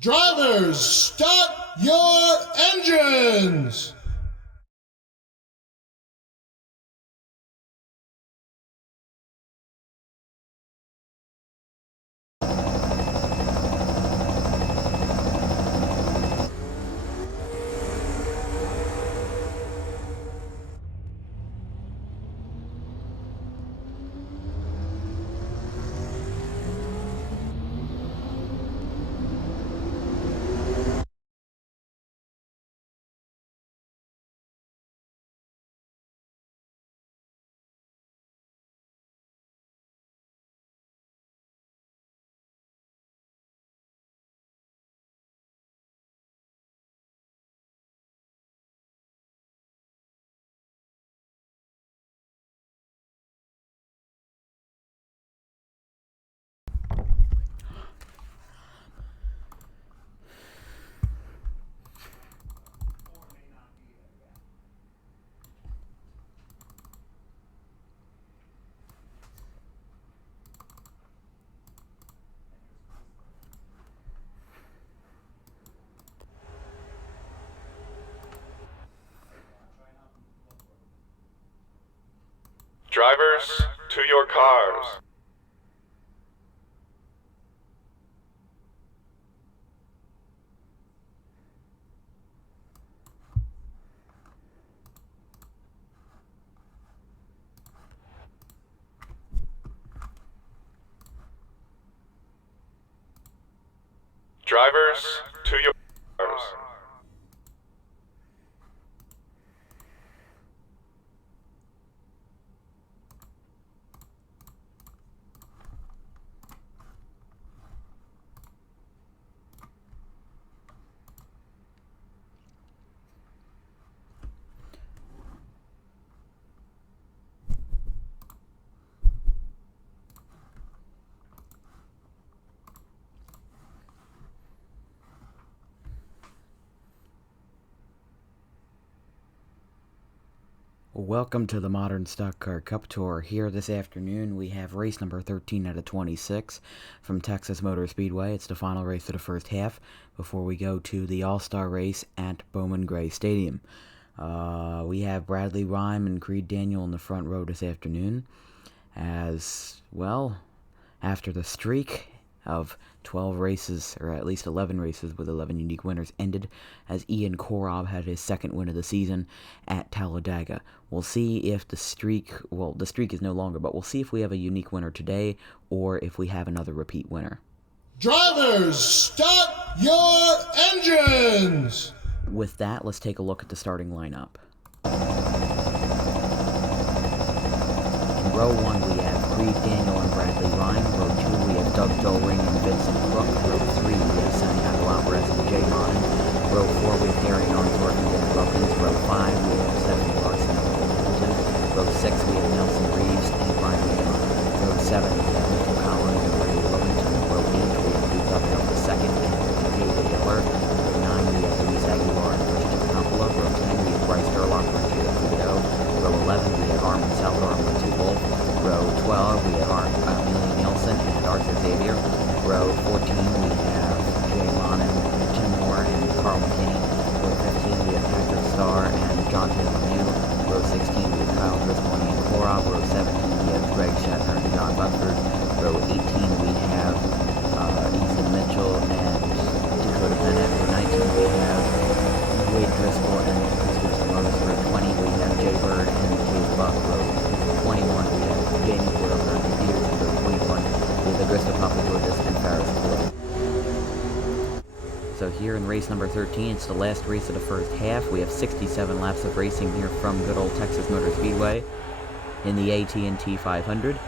Drivers, start your engines! Drivers, to your cars. Drivers, to your cars. Welcome to the Modern Stock Car Cup Tour. Here this afternoon we have race number 13 out of 26 from Texas Motor Speedway. It's the final race of the first half before we go to the All-Star race at Bowman Gray Stadium. We have Bradley Rhyme and Creed Daniel in the front row this afternoon. As well, after the streak of 12 races, or at least 11 races with 11 unique winners, ended as Ian Korob had his second win of the season at Talladega. We'll see if the streak is no longer, but we'll see if we have a unique winner today or if we have another repeat winner. Drivers, start your engines! With that, let's take a look at the starting lineup. In row 1, we have Creed Daniel and Bradley Rhyme. Row 2, we have Doug Dolring and Vincent Cook. Row 3, we have Santiago Alvarez and Jay Martin. Row 4, we have Gary Arnsworth and Dan Wilkins. Row 5, we have Stephanie Larson and Cole Hamilton. Row 6, we have Nelson Reeves and Brian Lima. Row 7, we have Mitchell Collins and Ray Wilmington. Row 8, we have Duke Uphill II and David Hiller. Row 9, we have Luis Aguilar and Christian Coppola. Row 10, we have Bryce Durlock and Jada Fudo. Row 11, we have Armin Salvador and Lindsey Wolf. Row 12, we have Amelia Nielsen and Arthur Xavier. Row 14, we have Jay Monin, Tim Moore, and Carl McKinney. Row 15, we have Patrick Starr and John Taylor Mew. Row 16, we have Kyle Driscoll and Ian Korob. Row 17, we have Greg Shatner and John Buckford. Row 18, we have Ethan Mitchell and Dakota Bennett. Row 19, we have Wade Driscoll and Chris Rose. Row 20, we have Jay Bird and Chase Buck. Row 21, we have Jamie Boyle and Andrew Peters. And row 21, we have Augusta Papageorgis and Ferris Floyd. So here in race number 13, it's the last race of the first half. We have 67 laps of racing here from good old Texas Motor Speedway in the AT&T 500.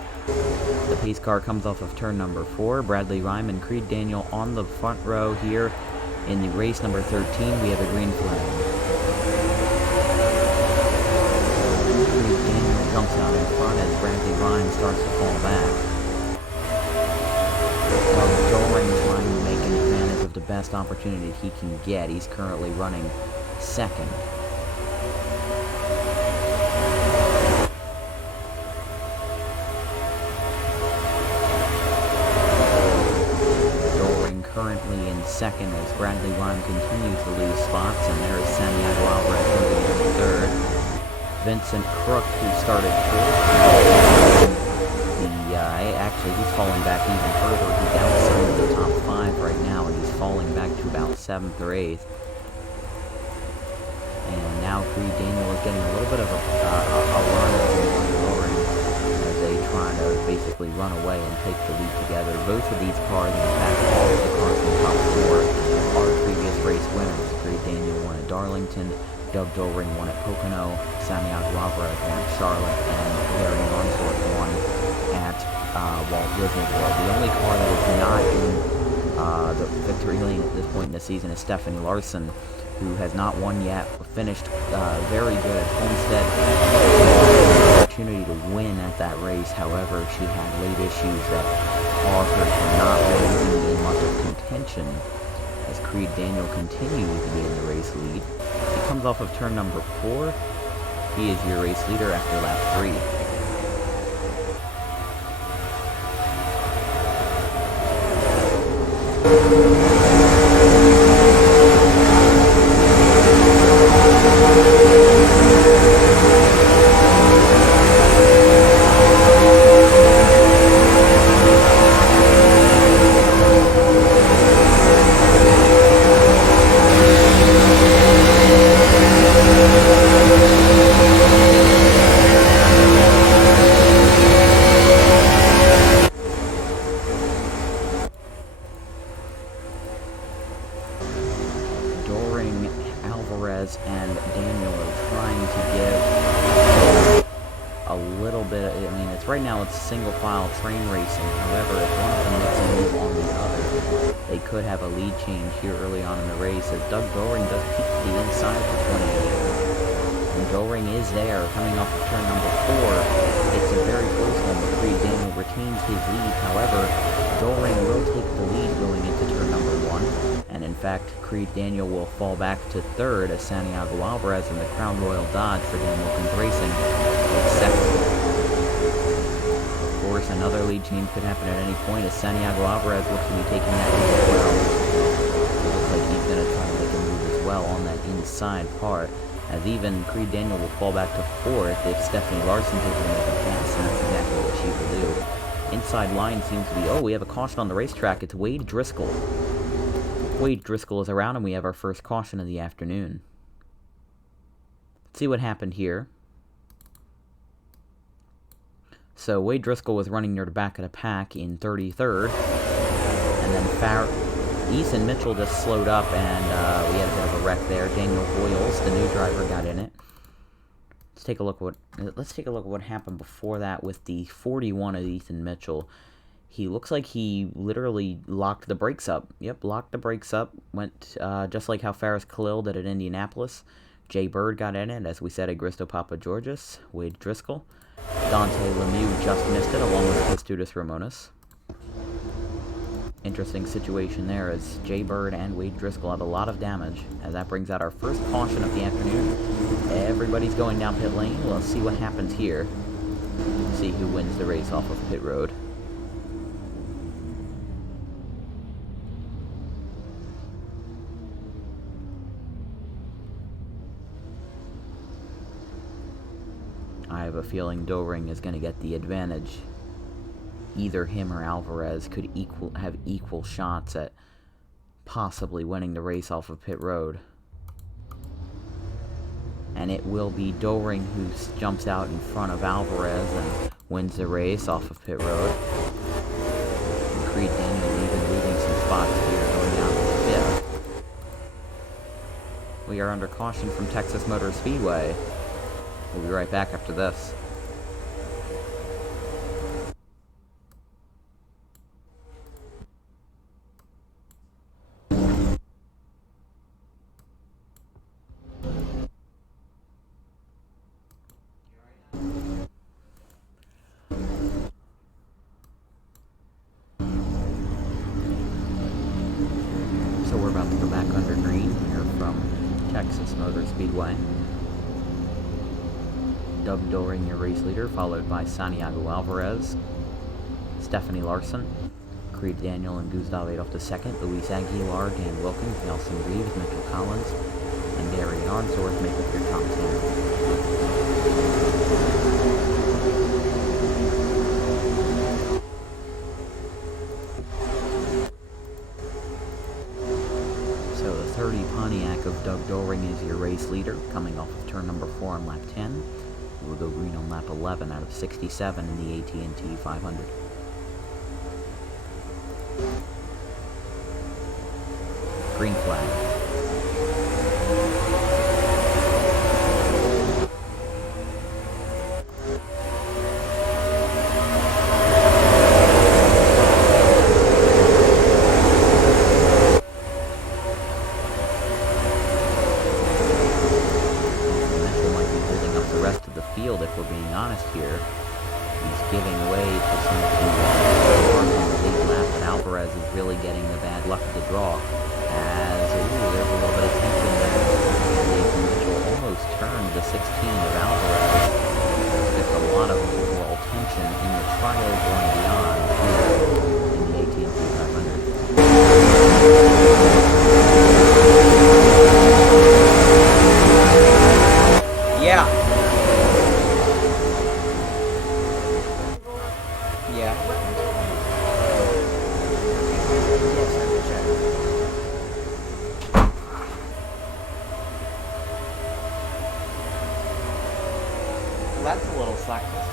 The pace car comes off of turn number 4. Bradley Rhyme and Creed Daniel on the front row here in the race number 13. We have a green flag. Creed Daniel jumps out in front as Bradley Rhyme starts to fall back. Dolring trying to make an advantage of the best opportunity he can get. He's currently running second. Dolring currently in second as Bradley Rhyme continues to lose spots, and there is Santiago Alvarez moving into third. Vincent Crook, who started fourth, actually he's falling back even further. He's outside of the top 5 right now, and he's falling back to about 7th or 8th. And now Creed Daniel is getting a little bit of a run as they try to basically run away and take the lead together. Both of these cars, in fact, all of the cars in the top 4 are previous race winners. Creed Daniel won at Darlington, Doug Doering won at Pocono, Santiago Alvarez won at Charlotte, and Barry Arnsworth won at Walt Disney World. The only car that is not in the victory lane at this point in the season is Stephanie Larson, who has not won yet, finished very good at Homestead. Opportunity to win at that race, however, she had late issues that caused her to not really be in much of contention as Creed Daniel continues to be in the race lead. He comes off of turn number 4. He is your race leader after lap 3. Alvarez and Daniel are trying to give a little bit, it's right now it's single file train racing. However, if one of them makes a move on the other, they could have a lead change here early on in the race as Doug Doering does peek to the inside for 28. And Doering is there, coming off of turn number 4. It's a very close one, but Creed Daniel retains his lead. However, Doering will take the lead going into turn number 1. And in fact, Creed Daniel will fall back to 3rd as Santiago Alvarez and the Crown Royal Dodge for Dan Wilkins Racing takes 2nd. Of course, another lead change could happen at any point as Santiago Alvarez looks to be taking that lead as well. It looks like he's going to try to make a move as well on that inside part, as even Creed Daniel will fall back to 4th if Stephanie Larson's able to make a pass, and that's exactly what she will do. Inside line seems to be, we have a caution on the racetrack. It's Wade Driscoll. Wade Driscoll is around, and we have our first caution of the afternoon. Let's see what happened here. So Wade Driscoll was running near the back of the pack in 33rd, and then Ethan Mitchell just slowed up, and we had a bit of a wreck there. Daniel Boyles, the new driver, got in it. Let's take a look at what happened before that with the 41 of Ethan Mitchell. He looks like he literally locked the brakes up. Yep, locked the brakes up. Went just like how Ferris Khalil did at Indianapolis. Jay Bird got in it, as we said, at Gristo Papa Georges. Wade Driscoll. Dante Lemieux just missed it, along with Kostudis Ramones. Interesting situation there, as Jay Bird and Wade Driscoll have a lot of damage, as that brings out our first caution of the afternoon. Everybody's going down pit lane. Let's see what happens here. See who wins the race off of pit road. I have a feeling Doering is going to get the advantage. Either him or Alvarez could have equal shots at possibly winning the race off of pit road. And it will be Doering who jumps out in front of Alvarez and wins the race off of pit road. And Creed Daniel even losing some spots here, going down to 5th. We are under caution from Texas Motor Speedway. We'll be right back after this. So we're about to go back under green here from Texas Motor Speedway. Doug Doering, your race leader, followed by Santiago Alvarez, Stephanie Larson, Creed Daniel and Gustav Adolf II. Luis Aguilar, Dan Wilkins, Nelson Reeves, Mitchell Collins, and Darian Arnsdorf make up your top 10. So the 30 Pontiac of Doug Doring is your race leader, coming off of turn number 4 on lap 10. He will go green on lap 11 out of 67 in the AT&T 500. Green flag. If we're being honest here, he's giving way to some of the late lap, but Alvarez is really getting the bad luck of the draw. As there's a little bit of tension there. Nathan Mitchell almost turned the 16 of Alvarez. There's a lot of overall tension in the trial going beyond here in the AT&T 500. Yeah. That's a little slackness.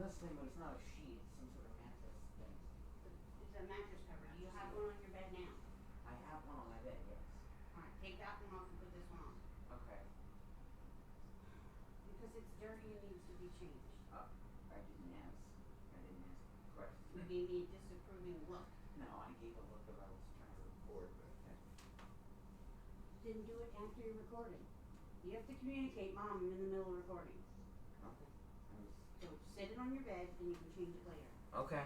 This thing, but it's not a sheet, it's some sort of mattress thing. It's a mattress cover. Do you have one on your bed now? I have one on my bed, yes. Alright, take that one off and put this one on. Okay. Because it's dirty and needs to be changed. I didn't ask questions. You gave me a disapproving look. No, I gave a look that I was trying to record, but Didn't do it after you're recording. You have to communicate, Mom, I'm in the middle of recording. okay. So set it on your bed and you can change it later. Okay.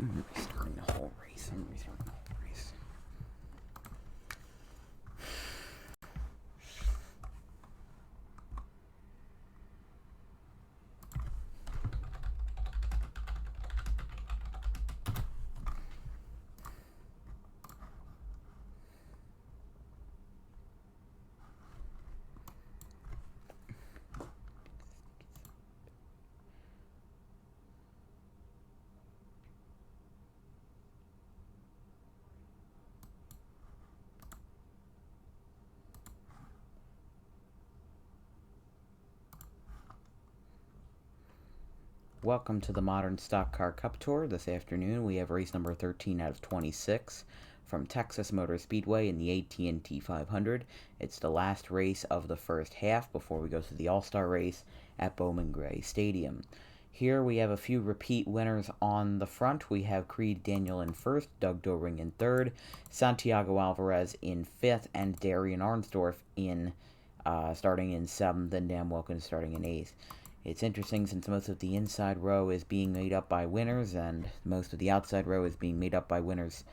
I'm restarting the whole race. Welcome to the Modern Stock Car Cup Tour. This afternoon we have race number 13 out of 26 from Texas Motor Speedway in the AT&T 500. It's the last race of the first half before we go to the All-Star race at Bowman Gray Stadium. Here we have a few repeat winners on the front. We have Creed Daniel in first, Doug Doring in third, Santiago Alvarez in fifth, and Darian Arnsdorf in starting in seventh, and Dan Wilkins starting in eighth. It's interesting since most of the inside row is being made up by winners and most of the outside row is being made up by winners,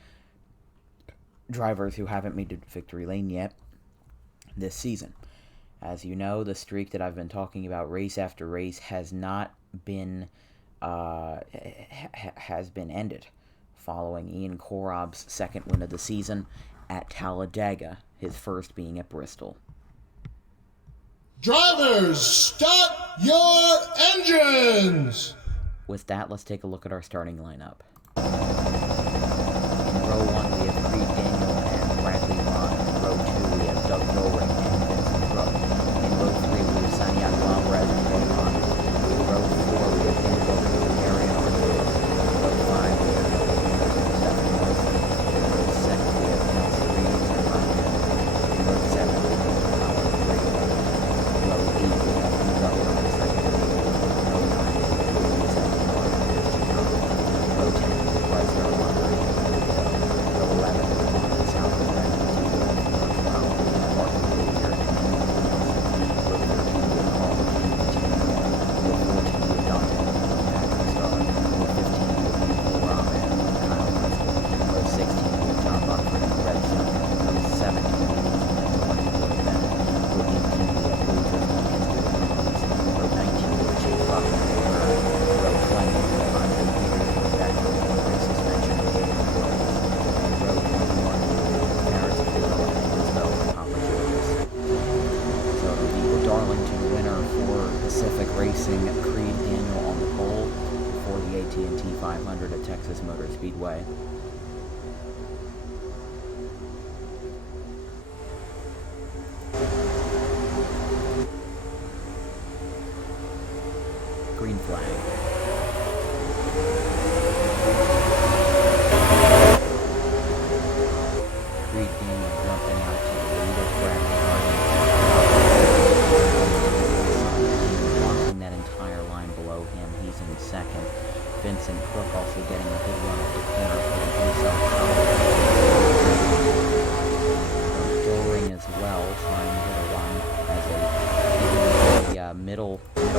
drivers who haven't made it to victory lane yet this season. As you know, the streak that I've been talking about race after race has not been has been ended following Ian Korob's second win of the season at Talladega, his first being at Bristol. Drivers, start your engines! With that, let's take a look at our starting lineup. In row 1, we have Creed Daniel and Bradley Ron. In row 2, we have Doug Doring and Vincent Crook. In row 3, we have Santiago Alvarez and Ray Ron. In row 4, we have Dan Texas Motor Speedway. Green flag. Creed Daniel jumping out to the lead of Bradley blocking that entire line below him. He's in second. Vincent Crook also getting a good run at the corner, putting himself Doring as well, trying to get a run as a middle field.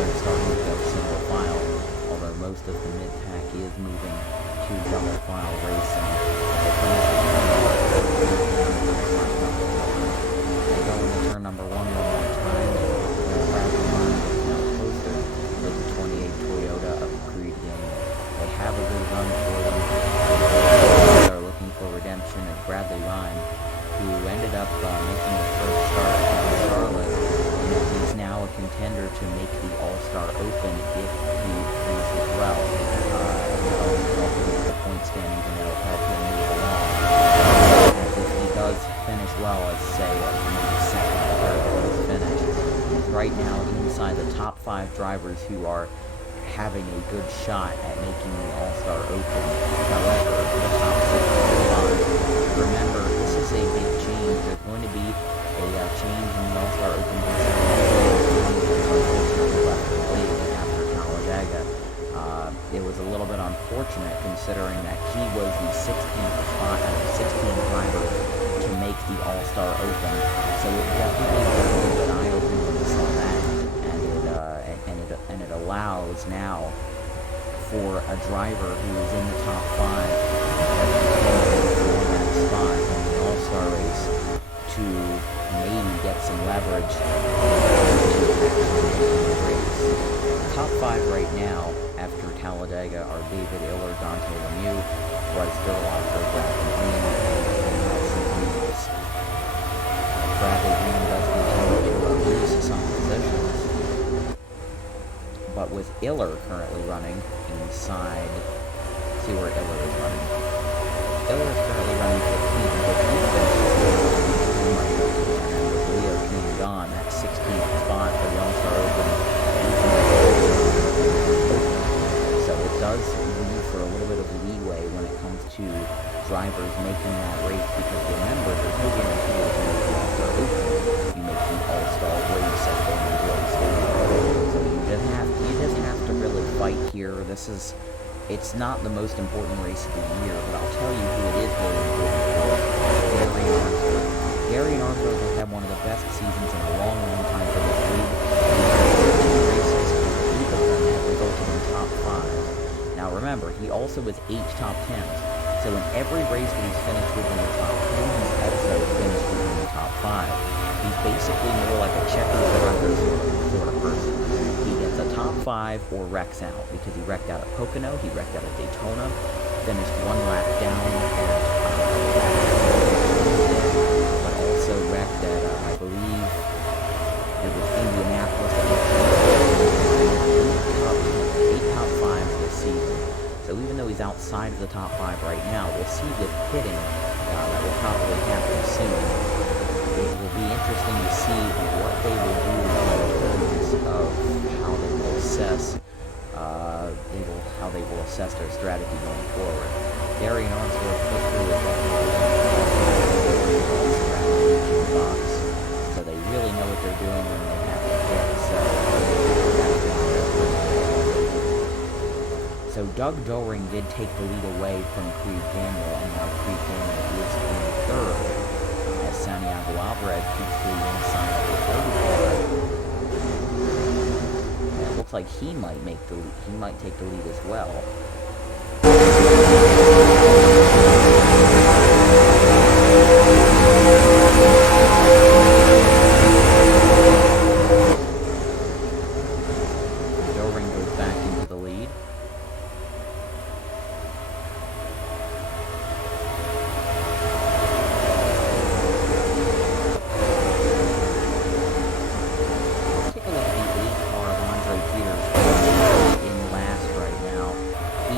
They're starting to go single file, although most of the mid-pack is moving to double file racing. They go into turn number 1 more time. Now closer to the 28 Toyota of Creed Daniel. They have a good run for them. They are looking for redemption of Bradley Ryan, who ended up making his first start at Charlotte. He's now a contender to make the All-Star Open if he finishes well. The point standings, and that'll help him move along. As if he does finish well, let's say second or third place finish. Right now, inside the top 5 drivers who are having a good shot at making the All-Star Open. However, the top 6 are remember, this is a big change. There's going to be a change in the All-Star Open after Talladega. It was a little bit unfortunate considering that he was the 16th spot out of 16 drivers to make the All-Star Open. So it definitely was a little bit eye-opening when we saw that, and it allows now for a driver who is in the top 5 for that spot in the All-Star race to maybe get some leverage to actually make the race. Top 5 right now after Talladega are David Iller, Dante Lemieux, Bryce Gerlachner, Bradley Green, and Nelson Williams. Bradley Green does continue to lose some positions, but with Iller currently running inside, see where Iller is running. Iller is currently running 15th, but he finishes and with Leo being gone, that 16th spot for the All-Star Open. So it does leave for a little bit of leeway when it comes to drivers making that race, because remember, there's no guarantee that you make the All-Star Open. You make the All-Star race at the race. So you just have to really fight here. It's not the most important race of the year, but I'll tell you who it is really important for. Gary Armstrong. Gary Armstrong has had one of the best seasons in a long, long time for this league. Races, 8 of them have resulted in top 5. Now remember, he also was 8 top 10s. So in every race that he's finished within the top 10, he's also finished within the top 5. He's basically more like a checkers and runners sort of person. He gets a top 5 or wrecks out, because he wrecked out at Pocono, he wrecked out at Daytona, finished 1 lap down at but also wrecked at, I believe, it was Indianapolis. 8 top 5s this season. So even though he's outside of the top 5 right now, we'll see with pitting that will probably happen soon. It will be interesting to see what they will do in terms of how they will assess their strategy going forward. Gary and Armstrong put through a box, so they really know what they're doing when they have to hit. So Doug Doring did take the lead away from Creed Daniel, and now Creed Daniel is in third, as Santiago Alvarez keeps the inside of the third car. And it looks like he might take the lead as well. Doring goes back into the lead. Let's take a look at the 8 car of Andre Peters in last right now. He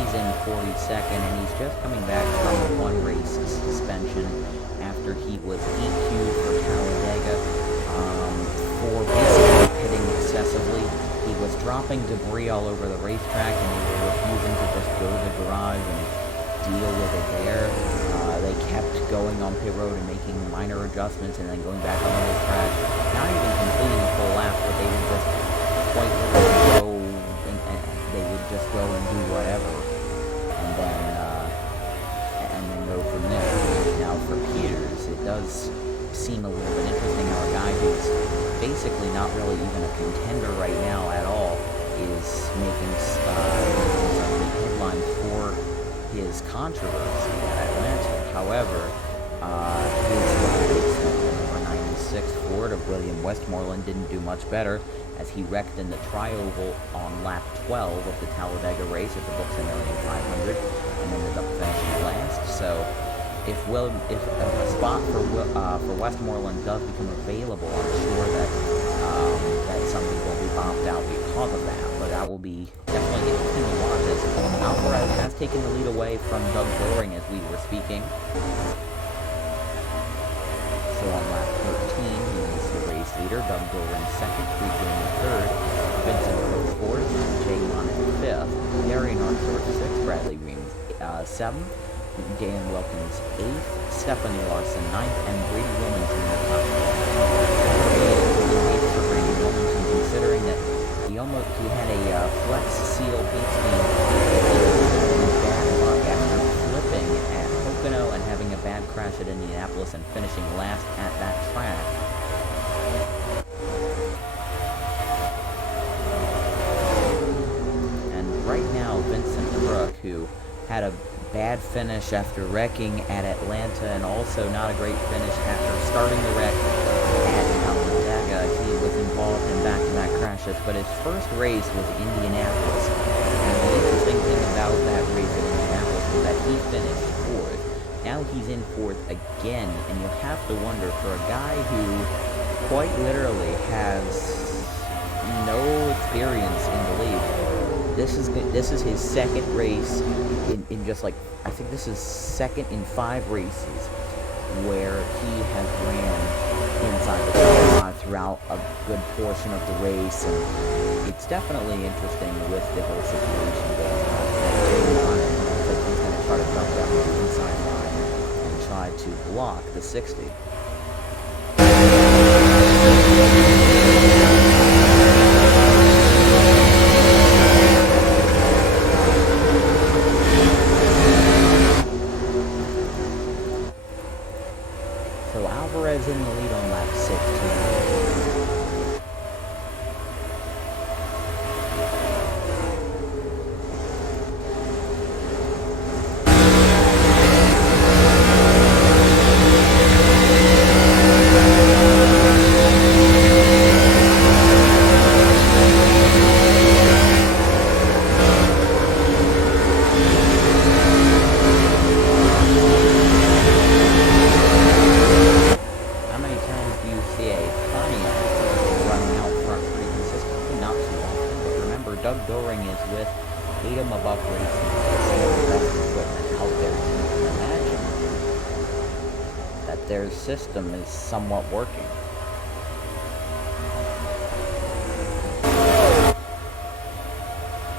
dumping debris all over the racetrack, and they were refusing to just go to the garage and deal with it there. They kept going on pit road and making minor adjustments and then going back on the racetrack. Not even completing a full lap, but they would just quite literally go and they would just go and do whatever, and then go from there. Now for Peters, it does seem a little bit interesting how a guy who's basically not really even a contender right now at all is making some headlines for his controversy at Atlanta. However, his number 96 Ford of William Westmoreland didn't do much better, as he wrecked in the tri-oval on lap 12 of the Talladega race at the books at 1,500,000 and ended up finishing last. So if a spot for Westmoreland does become available, I'm sure that some people will be bopped out because of that. But that will be definitely interesting to watch, as Alvarez has taken the lead away from Doug Doering as we were speaking. So on lap 13, he is the race leader. Doug Doering second, Friedland third, Vincent Brooks fourth, Jay Monahan fifth, Gary Northworth sixth, Bradley Reams seventh, Dan Wilkins 8th, Stephanie Larson 9th, and Brady Wilmington in the top 10. For Brady Wilmington, considering that he had a flex seal paint scheme bad luck after flipping at Pocono and having a bad crash at Indianapolis and finishing last at that track. And right now, Vincent Crook, who had a bad finish after wrecking at Atlanta, and also not a great finish after starting the wreck at Talladega. He was involved in back-to-back crashes, but his first race was Indianapolis. And the interesting thing about that race at Indianapolis was that he finished fourth. Now he's in fourth again, and you'll have to wonder, for a guy who quite literally has no experience in the league, this is his second race in just like, I think this is second in 5 races where he has ran inside the top 5 throughout a good portion of the race, and it's definitely interesting with the whole situation going on. He's going to try to dump down the inside line and try to block the 60. So Alvarez in the lead on lap 16. Doug Doering is with Tatum above racing, some of the best equipment out there. You can imagine that their system is somewhat working.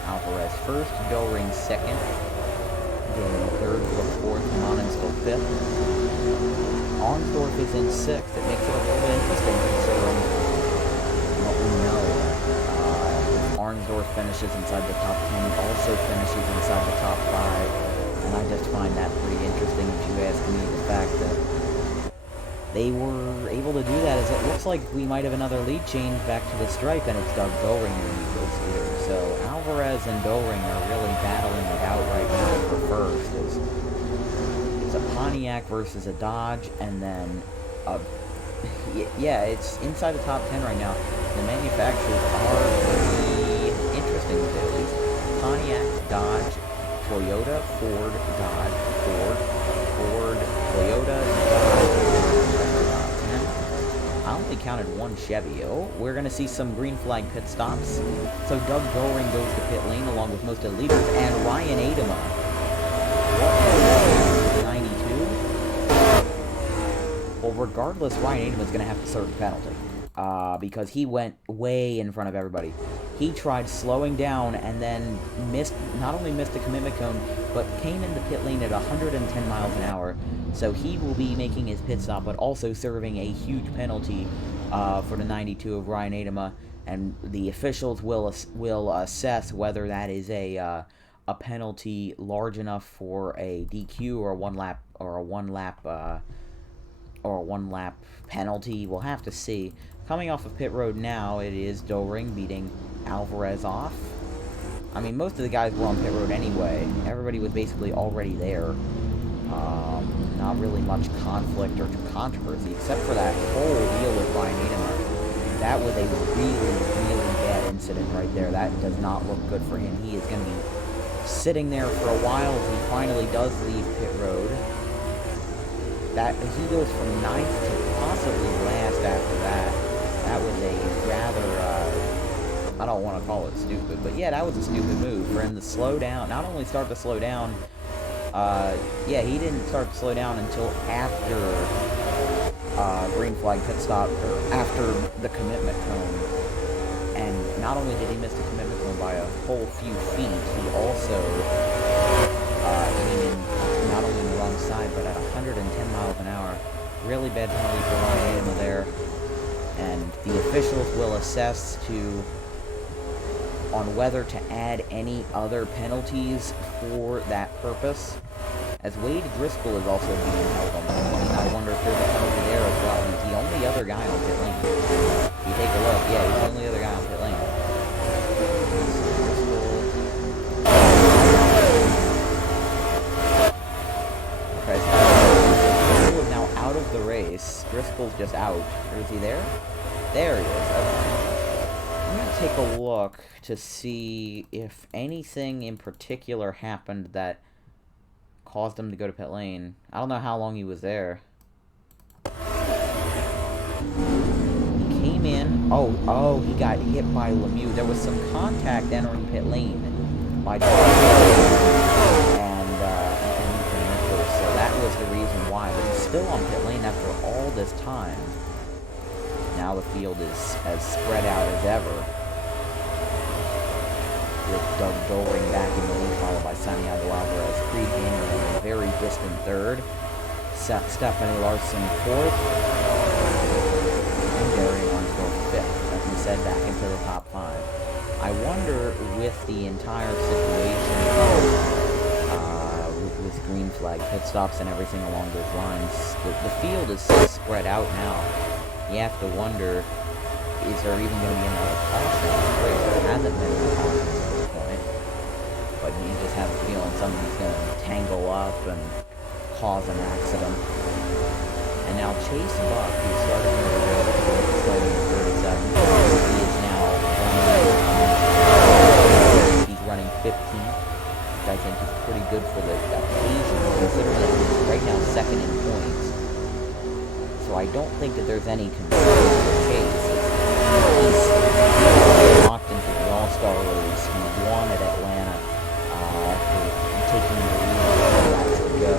Alvarez first, Doering second, Doering third, Brook fourth, Monensville fifth. Arnsdorf is in sixth. It makes it a little bit interesting considering what we know. Arnsdorf finishes inside the top 10, also finishes inside the top 5, and I just find that pretty interesting, if you ask me, the fact that they were able to do that, as it looks like we might have another lead change back to the stripe, and it's Doug Doering who goes leader. So Alvarez and Doering are really battling it out right now for first. It's a Pontiac versus a Dodge, and then yeah, it's inside the top 10 right now. The manufacturers are pretty interesting with it, at least. Pontiac, Dodge, Toyota, Ford, Dodge, Ford, Toyota, Dodge. I only counted one Chevy. Oh, we're going to see some green flag pit stops. So Doug Doering goes to pit lane along with most of the leaders, and Ryan Adema. 92. Well, regardless, Ryan Adema is going to have to serve a penalty. because he went way in front of everybody. He tried slowing down and then not only missed the commitment cone, but came in the pit lane at 110 miles an hour. So he will be making his pit stop, but also serving a huge penalty for the 92 of Ryan Adema, and the officials will assess whether that is a penalty large enough for a DQ or a one lap penalty. We'll have to see. Coming off of pit road now, it is Doring beating Alvarez off. I mean, most of the guys were on pit road anyway. Everybody was basically already there. Not really much conflict or controversy, except for that whole deal with Ryan Adema. That was a really, really bad incident right there. That does not look good for him. He is going to be sitting there for a while as he finally does leave pit road. That he goes from 9th to possibly last after that. That was a rather, I don't want to call it stupid, but yeah, that was a stupid move for him to slow down. Not only start to slow down, yeah, he didn't start to slow down until after green flag pit stop, or after the commitment cone. And not only did he miss the commitment cone by a whole few feet, he also came in not only on the wrong side, but at 110 miles an hour. Really bad penalty for Ryan Adema there. And the officials will assess on whether to add any other penalties for that purpose. As Wade Driscoll is also being held on the lane, I wonder if there's a penalty there as well. He's the only other guy on pit lane. If you take a look, yeah, he's the only other guy on pit lane. Okay, so Driscoll is now out of the race. Driscoll's just out. Or is he there? There he is. Okay. I'm going to take a look to see if anything in particular happened that caused him to go to pit lane. I don't know how long he was there. He came in. Oh, he got hit by Lemieux. There was some contact entering pit lane by and so that was the reason why. But he's still on pit lane after all this time. Now the field is as spread out as ever, with Doug Doring back in the lead, followed by Santiago Alvarez, Creed Gamer in a very distant third, Stephanie Larson fourth, and Gary Armstrong fifth, as we said, back into the top 5. I wonder, with the entire situation with green flag pit stops and everything along those lines, the field is so spread out now. You have to wonder, is there even going to be another caution in this race? There hasn't been a caution at this point. But you just have a feeling somebody's going to tangle up and cause an accident. And now Chase Buck, who started in the race, starting in 37, he is now running 15th, which I think is pretty good for the occasion, considering that he's right now second in points. So I don't think that there's any concern for Chase. He's locked into the All-Star race. He won at Atlanta after taking the lead 4 laps to go.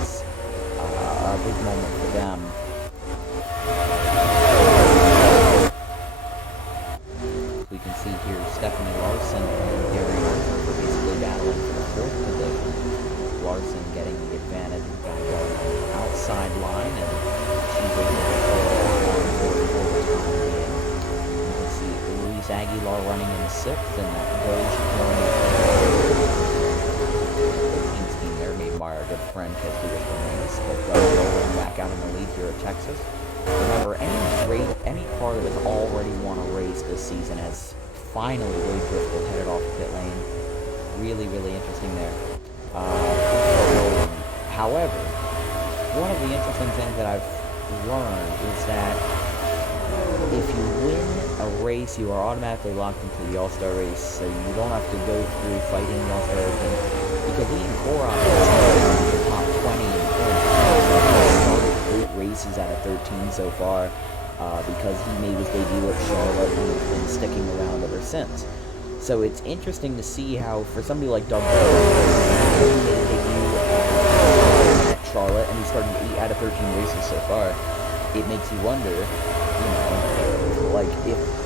It's a big moment for them. We can see here Stephanie Larson and Gary Arthur are basically battling for the 4th position. Larson getting the advantage and going on the outside line, and she's able to go overtime. You can see Luis Aguilar running in 6th, and that goes the team's team there, made by our good friend Kesby Reyes, but going back out in the lead here at Texas. Remember, any car that has already won a race this season has finally Wade Driscoll headed off the pit lane. Really, really interesting there. However, one of the interesting things that I've learned is that if you win a race, you are automatically locked into the All-Star race, so you don't have to go through fighting the All-Star race. Because Ian Koron is in the top 20 in points. He's started 8 races out of 13 so far, because he made his debut at Charlotte and has been sticking around ever since. So it's interesting to see how, for somebody like Doug Doring, he made a debut at Charlotte, and he started 8 out of 13 races so far. It makes you wonder, like,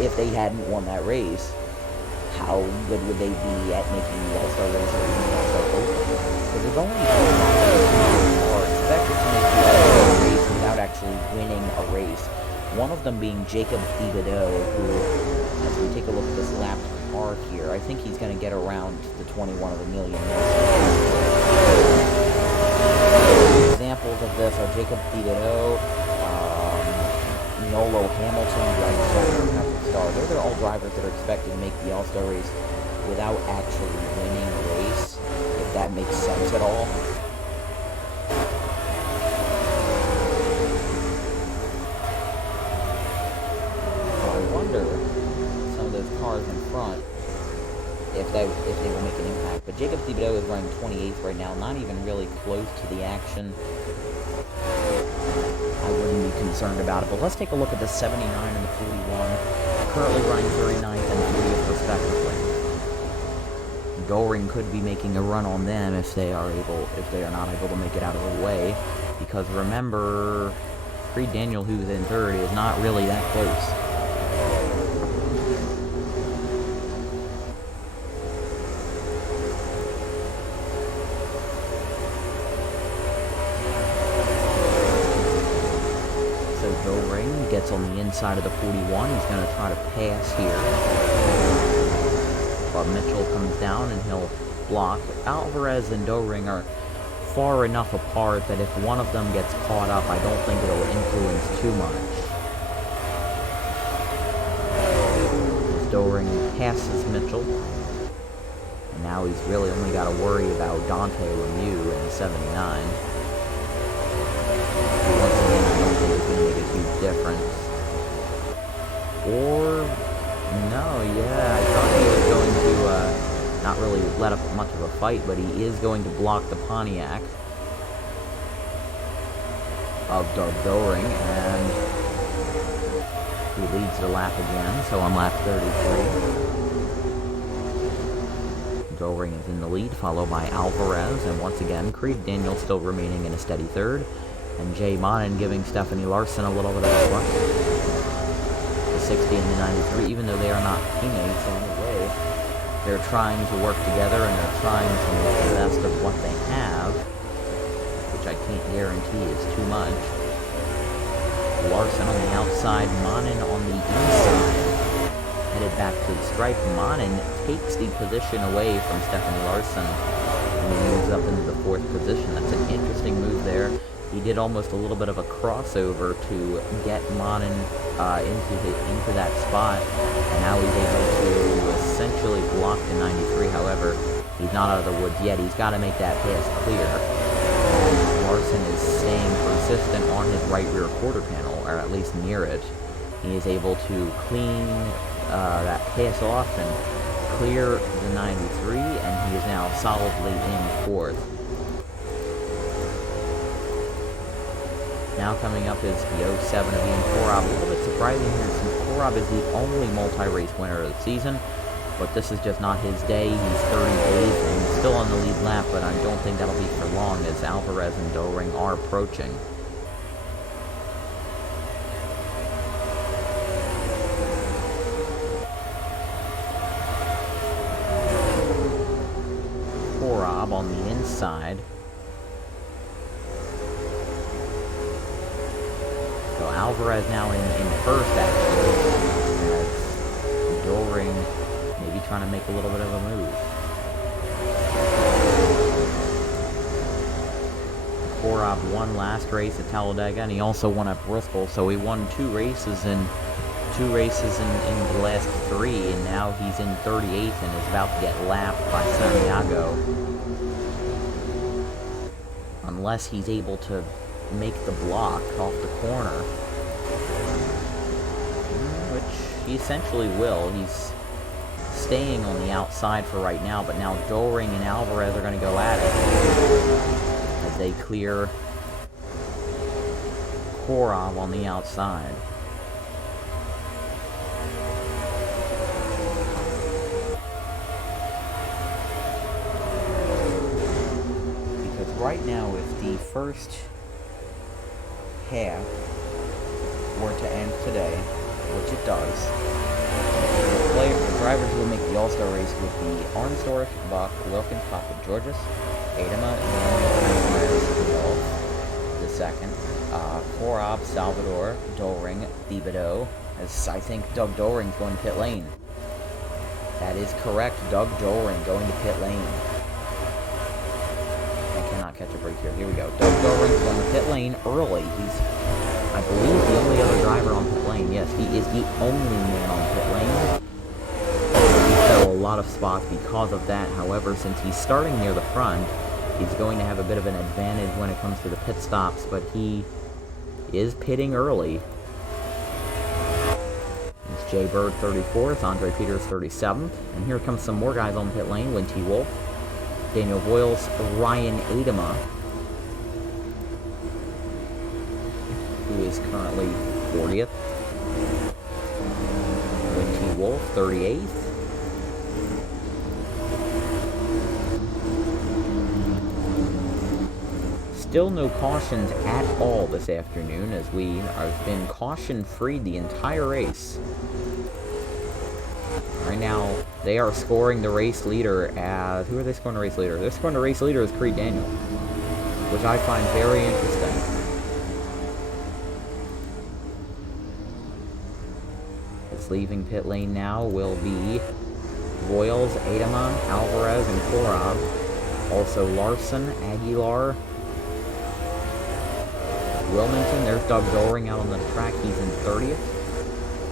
if they hadn't won that race, how good would they be at making the All-Star race or even the All-Star Open? Because there's only four drivers who are expected to make the All-Star race without actually winning a race. One of them being Jacob Thibodeau, who, as we take a look at this lapped car here, I think he's going to get around the 21 of a million. Examples of this are Jacob Thibodeau, Nolo Hamilton, Greg Sawyer, Patrick Starr. They're all drivers that are expected to make the All-Star race without actually winning a race, if that makes sense at all. So I wonder, some of those cars in front, if they will make an impact. But Jacob Thibodeau is running 28th right now, not even really close to the action. I wouldn't be concerned about it. But let's take a look at the 79 and the 41, currently running 39th and 40th respectively. Doring could be making a run on them if they are not able to make it out of the way, because remember, Creed Daniel, who's in third, is not really that close. Gets on the inside of the 41. He's going to try to pass here. But Mitchell comes down and he'll block. Alvarez and Doring are far enough apart that if one of them gets caught up, I don't think it'll influence too much. As Doring passes Mitchell. And now he's really only got to worry about Dante Lemieux in the 79. Difference. Or no, yeah, I thought he was going to not really let up much of a fight, but he is going to block the Pontiac of Doug Doring, and he leads the lap again, so on lap 33. Doring is in the lead, followed by Alvarez, and once again, Creed Daniel still remaining in a steady third. And Jay Monin giving Stephanie Larson a little bit of a push. The 60 and the 93, even though they are not teammates in any way, they're trying to work together and they're trying to make the best of what they have, which I can't guarantee is too much. Larson on the outside, Monin on the inside. Headed back to the stripe, Monin takes the position away from Stephanie Larson and he moves up into the 4th position. That's an interesting move there. He did almost a little bit of a crossover to get Monin into that spot, and now he's able to essentially block the 93. However, he's not out of the woods yet. He's got to make that pass clear. And Larson is staying persistent on his right rear quarter panel, or at least near it. He is able to clean that pass off and clear the 93, and he is now solidly in 4th. Now coming up is the 07 of Ian Korob. A little bit surprising here since Korob is the only multi-race winner of the season, but this is just not his day. He's 38th and he's still on the lead lap, but I don't think that'll be for long as Alvarez and Doring are approaching. Korob on the inside. So Alvarez now in first, actually, as Doring maybe trying to make a little bit of a move. Korob won last race at Talladega, and he also won at Bristol, so he won two races in the last 3, and now he's in 38th and is about to get lapped by Santiago. Unless he's able to make the block off the corner, which he essentially will. He's staying on the outside for right now, but now Doring and Alvarez are going to go at it as they clear Korob on the outside. Because right now, if the first half were to end today, which it does. The drivers who will make the All-Star race would be Arnsdorf, Bach, Wilkins, Papa, Georges, Adama, and the second. Korab, Salvador, Doring, Thibodeau, as I think Doug Doring's going to pit lane. That is correct, Doug Doring going to pit lane. I cannot catch a break here. Here we go. Doug Doring's going to pit lane early. He's, I believe, the only other driver on pit lane. Yes, he is the only man on pit lane. He fell a lot of spots because of that. However, since he's starting near the front, he's going to have a bit of an advantage when it comes to the pit stops, but he is pitting early. It's Jay Bird 34th, Andre Peters 37th, and here comes some more guys on pit lane. Linty Wolf, Daniel Voiles, Ryan Adama, who is currently 40th. Linty Wolf 38th. Still no cautions at all this afternoon, as we have been caution-free the entire race. Right now, they are scoring the race leader as... Who are they scoring the race leader? They're scoring the race leader as Creed Daniel, which I find very interesting. It's leaving pit lane now will be Voiles, Adama, Alvarez, and Korab. Also Larson, Aguilar, Wilmington. There's Doug Doring out on the track. He's in 30th.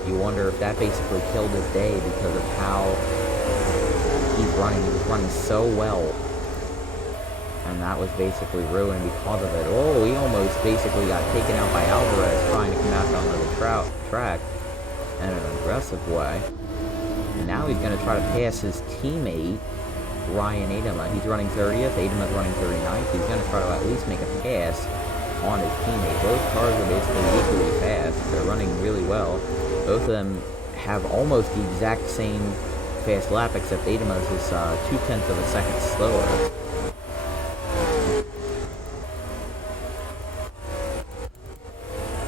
You wonder if that basically killed his day because of how he's running. He was running so well, and that was basically ruined because of it. Oh, he almost basically got taken out by Alvarez trying to come out onto the track in an aggressive way. And now he's going to try to pass his teammate, Ryan Adama. He's running 30th. Adama's running 39th. He's going to try to at least make a pass on his teammate. Both cars are basically equally fast. They're running really well. Both of them have almost the exact same fast lap, except Adama's is 0.2 of a second slower.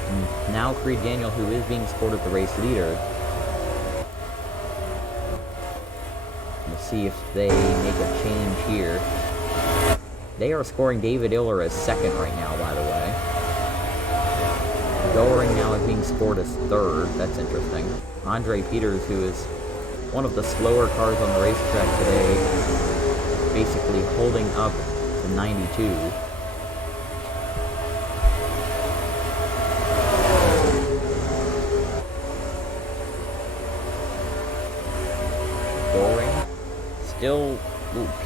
And now Creed Daniel, who is being scored as the race leader. We'll see if they make a change here. They are scoring David Iller as second right now, by the way. Doring now is being scored as third. That's interesting. Andre Peters, who is one of the slower cars on the racetrack today, basically holding up the 92. Doring still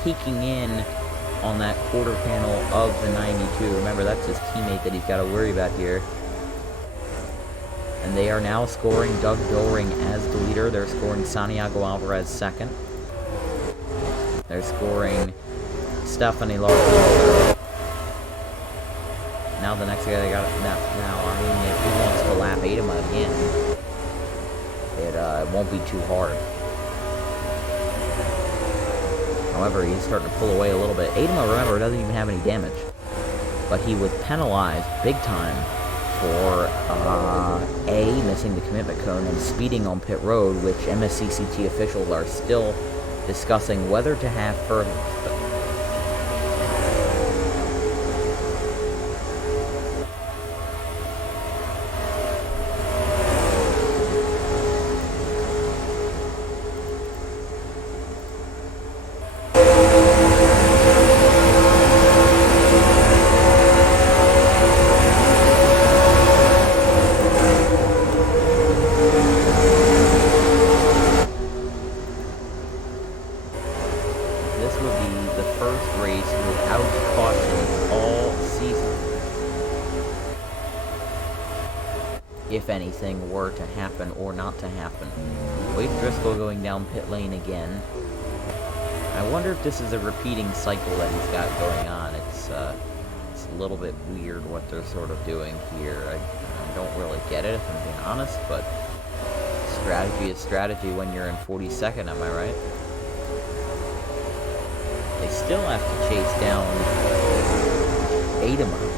peeking in on that quarter panel of the 92. Remember, that's his teammate that he's got to worry about here. And they are now scoring Doug Doring as the leader. They're scoring Santiago Alvarez second. They're scoring Stephanie Larson. Now the next guy they got now, I mean, if he wants to lap Adama again, it won't be too hard. However, he's starting to pull away a little bit. Adama, remember, doesn't even have any damage. But he was penalized big time for, A, missing the commitment cone and speeding on pit road, which MSCCT officials are still discussing whether to have further. If anything were to happen or not to happen. Wade Driscoll going down pit lane again. I wonder if this is a repeating cycle that he's got going on. It's a little bit weird what they're sort of doing here. I don't really get it, if I'm being honest, but strategy is strategy when you're in 42nd, am I right? They still have to chase down Adama.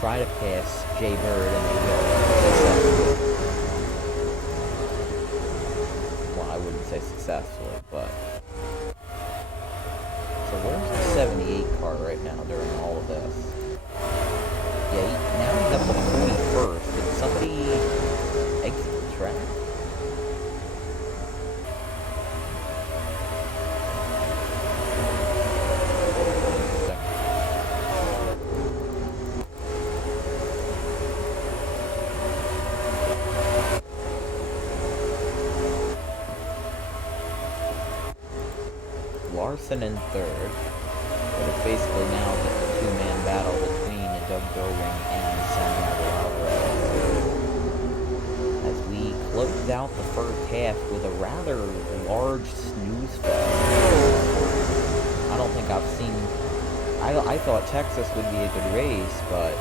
try to pass Jay Bird, and they will. Well, I wouldn't say successfully, but... So where's the 78 car right now during all of this? Yeah, now he's up to 41st. Did somebody exit the track? Larson in third, but it's basically now just a two-man battle between Doug Doring and Santiago Alvarez. As we close out the first half with a rather large snooze fest. I don't think I've seen... I thought Texas would be a good race, but...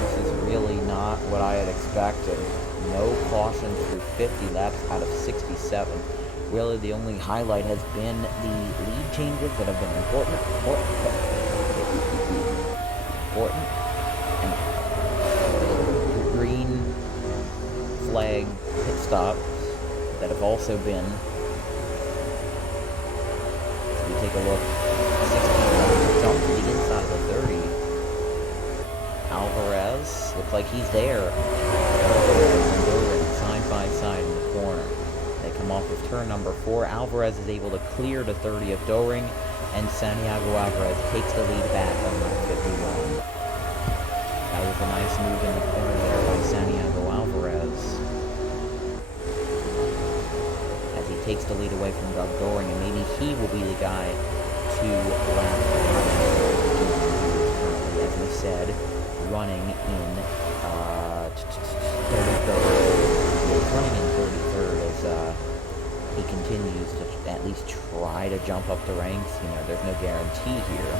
this is really not what I had expected. No cautions through 50 laps out of 67. Really, the only highlight has been the lead changes that have been important, and green flag pit stops that have also been. So we take a look. 16 jump to the inside of the 30. Alvarez looks like he's there. Alvarez and Doring side by side in the corner. They come off of turn number 4. Alvarez is able to clear the 30 of Doring, and Santiago Alvarez takes the lead back on lap 51. That was a nice move in the corner there by Santiago Alvarez, as he takes the lead away from Doug Doring, and maybe he will be the guy to lap currently, as we said, running in 33rd. He's running in 33rd as he continues to at least try to jump up the ranks. You know, there's no guarantee here.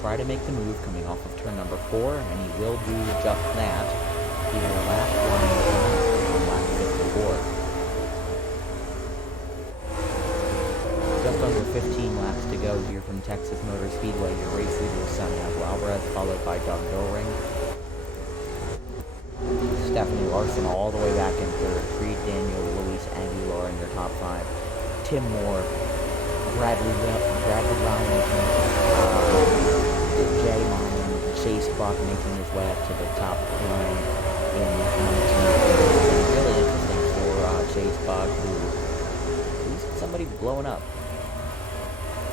Try to make the move coming off of turn number 4, and he will do just that. He will lap one on lap 54. Just under 15 laps to go here from Texas Motor Speedway. Your race leader is Santiago Alvarez, followed by Doug Doring. Stephanie Larson all the way back in third. Creed Daniel, Luis Aguilar in your top 5. Tim Moore, Bradley Ryan, Jay Mon, Chase Buck making his way up to the top line in 19. Really interesting for Chase Buck, who's somebody blowing up.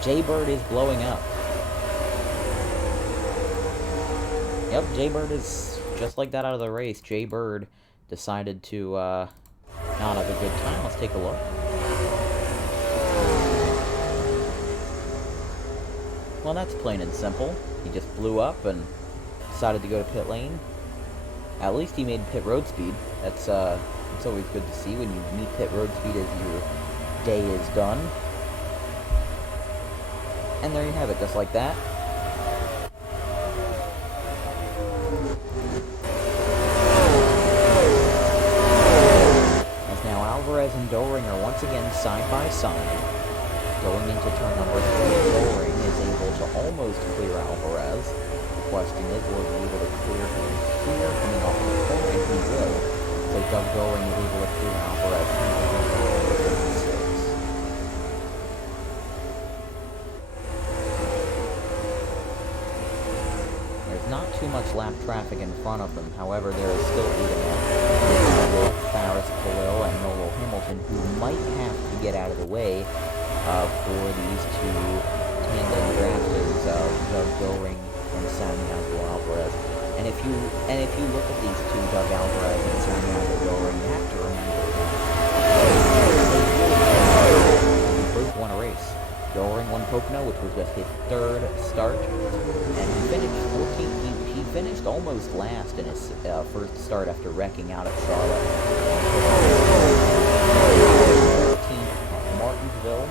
Jay Bird is blowing up. Yep, Jay Bird is just like that out of the race. Jay Bird decided to not have a good time. Let's take a look. Well, that's plain and simple. He just blew up and decided to go to pit lane. At least he made pit road speed. That's always good to see when you meet pit road speed as your day is done. And there you have it, just like that. As now Alvarez and Doring are once again side by side. Going into turn number 3, Doring is able to almost clear Alvarez. The question is, will he be able to clear him here coming off the corner? And he will. So Doug Doring is able to clear Alvarez from There's not too much lap traffic in front of them. However, there is still Wolf, Farris, Khalil, and Nolo Hamilton, who might have to get out of the way for these two tandem drafters of Doug Doring and Santiago Alvarez. And if you look at these two, Doug Alvarez and Santiago Doring, you have to remember that they both won a race. Doring won Pocono, which was just his 3rd start, and he finished 14th. He finished almost last in his first start after wrecking out at Charlotte. 13th at Martinsville,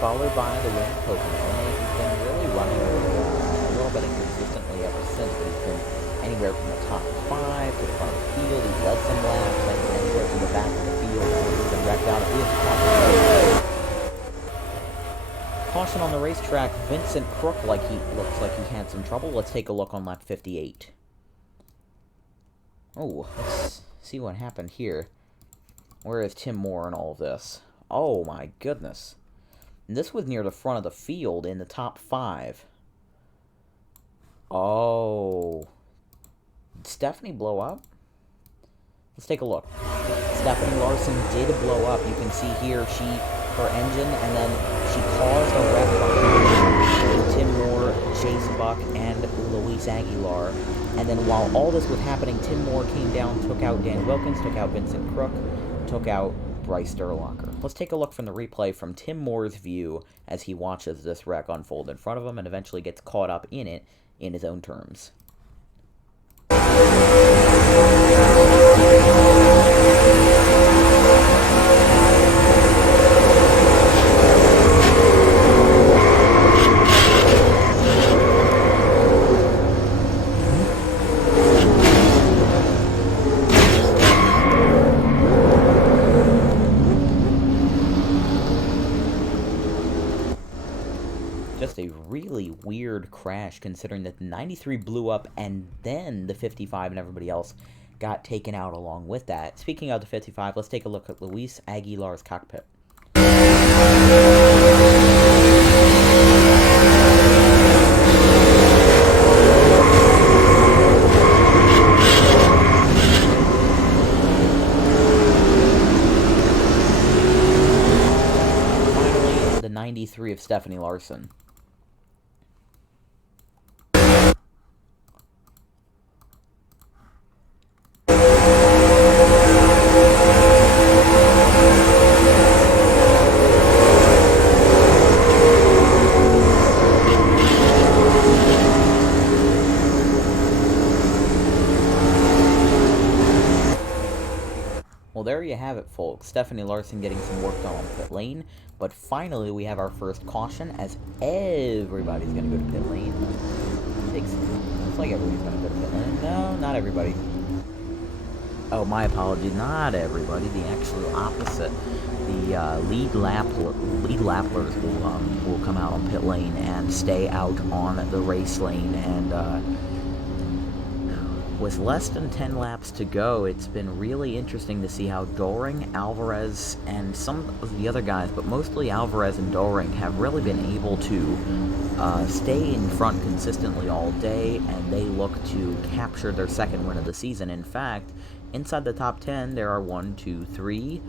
followed by the win at Pocono. And he's been really running a little bit inconsistently ever since, but he's been anywhere from the top 5 to the front of the field. He's led some laps, and anywhere from the back of the field. He's been wrecked out at the top. Caution on the racetrack. Vincent Crook looks like he had some trouble. Let's take a look on lap 58. Oh, let's see what happened here. Where is Tim Moore in all of this? Oh my goodness. And this was near the front of the field in the top 5. Oh. Did Stephanie blow up? Let's take a look. Stephanie Larson did blow up. You can see here her engine, and then she caused a wreck behind Tim Moore, Chase Buck, and Luis Aguilar. And then while all this was happening, Tim Moore came down, took out Dan Wilkins, took out Vincent Crook, took out Bryce Durlocker. Let's take a look from the replay from Tim Moore's view as he watches this wreck unfold in front of him and eventually gets caught up in it in his own terms. Just a really weird crash considering that the 93 blew up and then the 55 and everybody else got taken out along with that. Speaking of the 55, let's take a look at Luis Aguilar's cockpit. Finally, the 93 of Stephanie Larson. Well, there you have it, folks. Stephanie Larson getting some work done on pit lane. But finally, we have our first caution as everybody's going to go to pit lane. Looks like everybody's going to go to pit lane. No, not everybody. Oh, my apologies. Not everybody. The actual opposite. The lead lapplers will come out on pit lane and stay out on the race lane. And with less than 10 laps to go, it's been really interesting to see how Doring, Alvarez, and some of the other guys, but mostly Alvarez and Doring, have really been able to stay in front consistently all day, and they look to capture their second win of the season. In fact, inside the top 10, there are 1, 2, 3,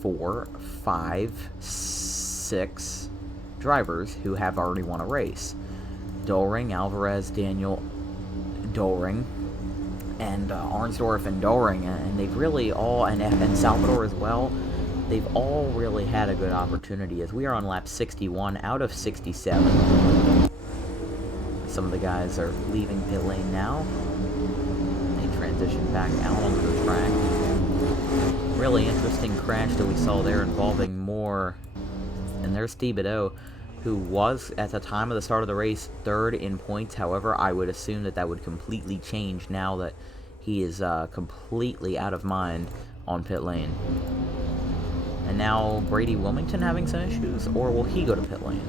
4, 5, 6 drivers who have already won a race. Doring, Alvarez, Daniel, Doring, and Arnsdorf and Doring, and they've really all, and Salvador as well, they've all really had a good opportunity as we are on lap 61 out of 67. Some of the guys are leaving pit lane now. They transition back out onto the track. Really interesting crash that we saw there involving Moore, and there's Thibodeau, who was, at the time of the start of the race, 3rd in points. However, I would assume that that would completely change now that he is completely out of mind on pit lane. And now, Brady Wilmington having some issues, or will he go to pit lane?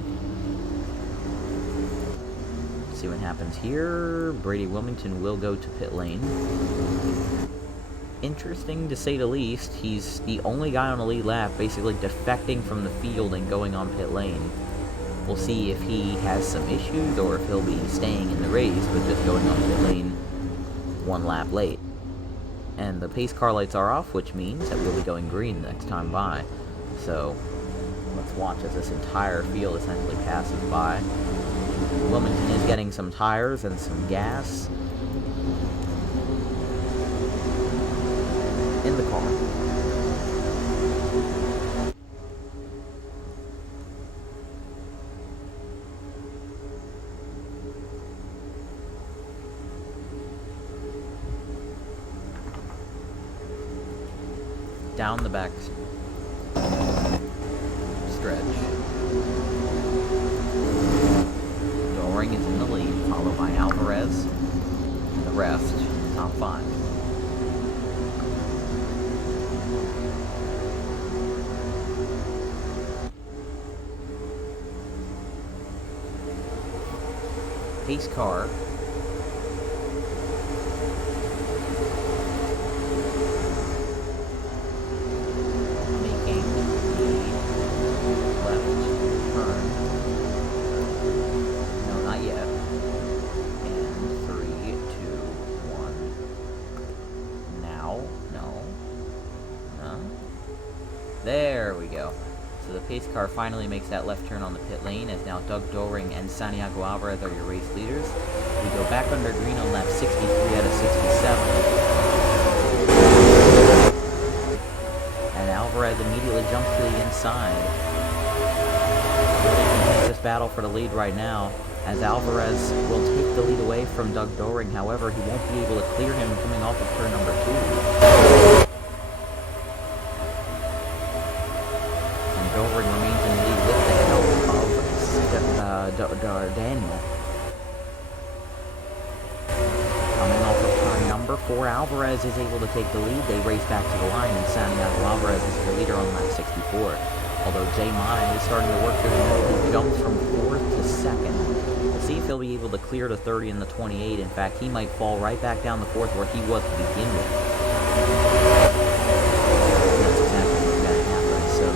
Let's see what happens here. Brady Wilmington will go to pit lane. Interesting to say the least. He's the only guy on the lead lap basically defecting from the field and going on pit lane. We'll see if he has some issues or if he'll be staying in the race but just going on pit lane 1 lap late. And the pace car lights are off, which means that we'll be going green next time by. So let's watch as this entire field essentially passes by. Wilmington is getting some tires and some gas in the car. down the back stretch. Doring is in the lead, followed by Alvarez and the rest, top 5. Pace car making the left turn. No, not yet. And 3, 2, 1. Now, no. No. There we go. So the pace car finally makes that left turn on the pit lane, as now Doug Doring and Santiago Alvarez are your race leaders. We go back under green on lap 63 out of 67. And Alvarez immediately jumps to the inside. Really contentious battle for the lead right now, as Alvarez will take the lead away from Doug Doring. However, he won't be able to clear him coming off of turn number 2. Doring remains in the lead with the help of Daniel. Coming off of turn number 4, Alvarez is able to take the lead. They race back to the line, and Santiago Alvarez is the leader on lap 64. Although Jay Monin is starting to work through the middle, he jumps from 4th to 2nd. We'll see if he'll be able to clear the 30 and the 28. In fact, he might fall right back down the 4th where he was to begin with.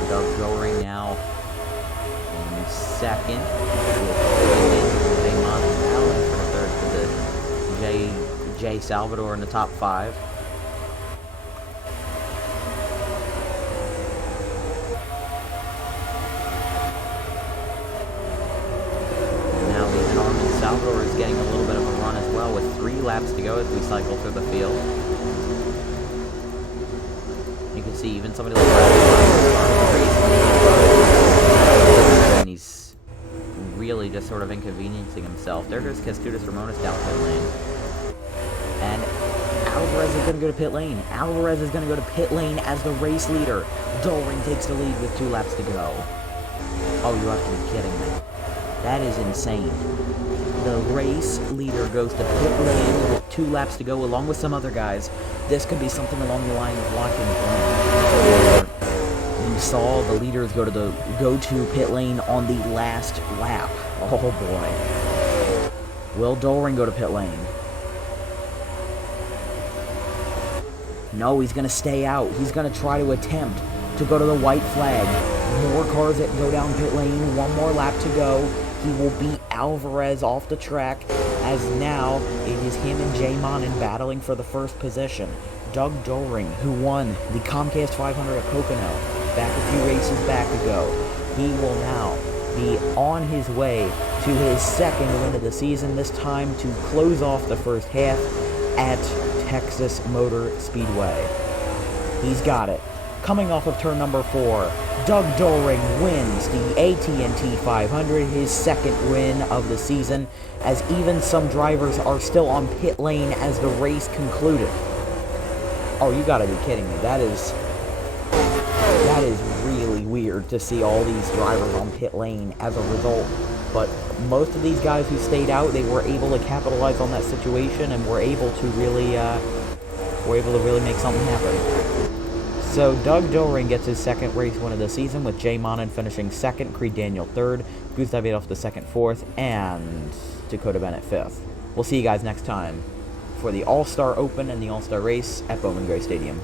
Doug Doring now in 2nd, with Jay Monin battling for the 3rd position. Jay Salvador in the top 5. Now even Armin Salvador is getting a little bit of a run as well, with 3 laps to go as we cycle through the field. You can see even somebody like and he's really just sort of inconveniencing himself. There goes Kęstutis Ramonas down pit lane. And Alvarez is going to go to pit lane. Alvarez is going to go to pit lane as the race leader. Doring takes the lead with 2 laps to go. Oh, you have to be kidding me. That is insane. The race leader goes to pit lane with 2 laps to go, along with some other guys. This could be something along the line of Watkins Glen. You saw the leaders go to pit lane on the last lap. Oh boy. Will Doring go to pit lane? No, he's going to stay out. He's going to try to attempt to go to the white flag. More cars that go down pit lane. 1 more lap to go. He will beat Alvarez off the track, as now it is him and Jay Monin battling for the 1st position. Doug Doring, who won the Comcast 500 at Pocono back a few races back ago, he will now be on his way to his 2nd win of the season, this time to close off the first half at Texas Motor Speedway. He's got it. Coming off of turn number 4, Doug Doring wins the AT&T 500, his 2nd win of the season, as even some drivers are still on pit lane as the race concluded. Oh, you gotta be kidding me. That is really weird to see all these drivers on pit lane as a result. But most of these guys who stayed out, they were able to capitalize on that situation and were able to really make something happen. So Doug Doring gets his 2nd race win of the season, with Jay Monin finishing 2nd, Creed Daniel 3rd, Gustav Adolf the 2nd, 4th, and Dakota Bennett 5th. We'll see you guys next time for the All-Star Open and the All-Star Race at Bowman Gray Stadium.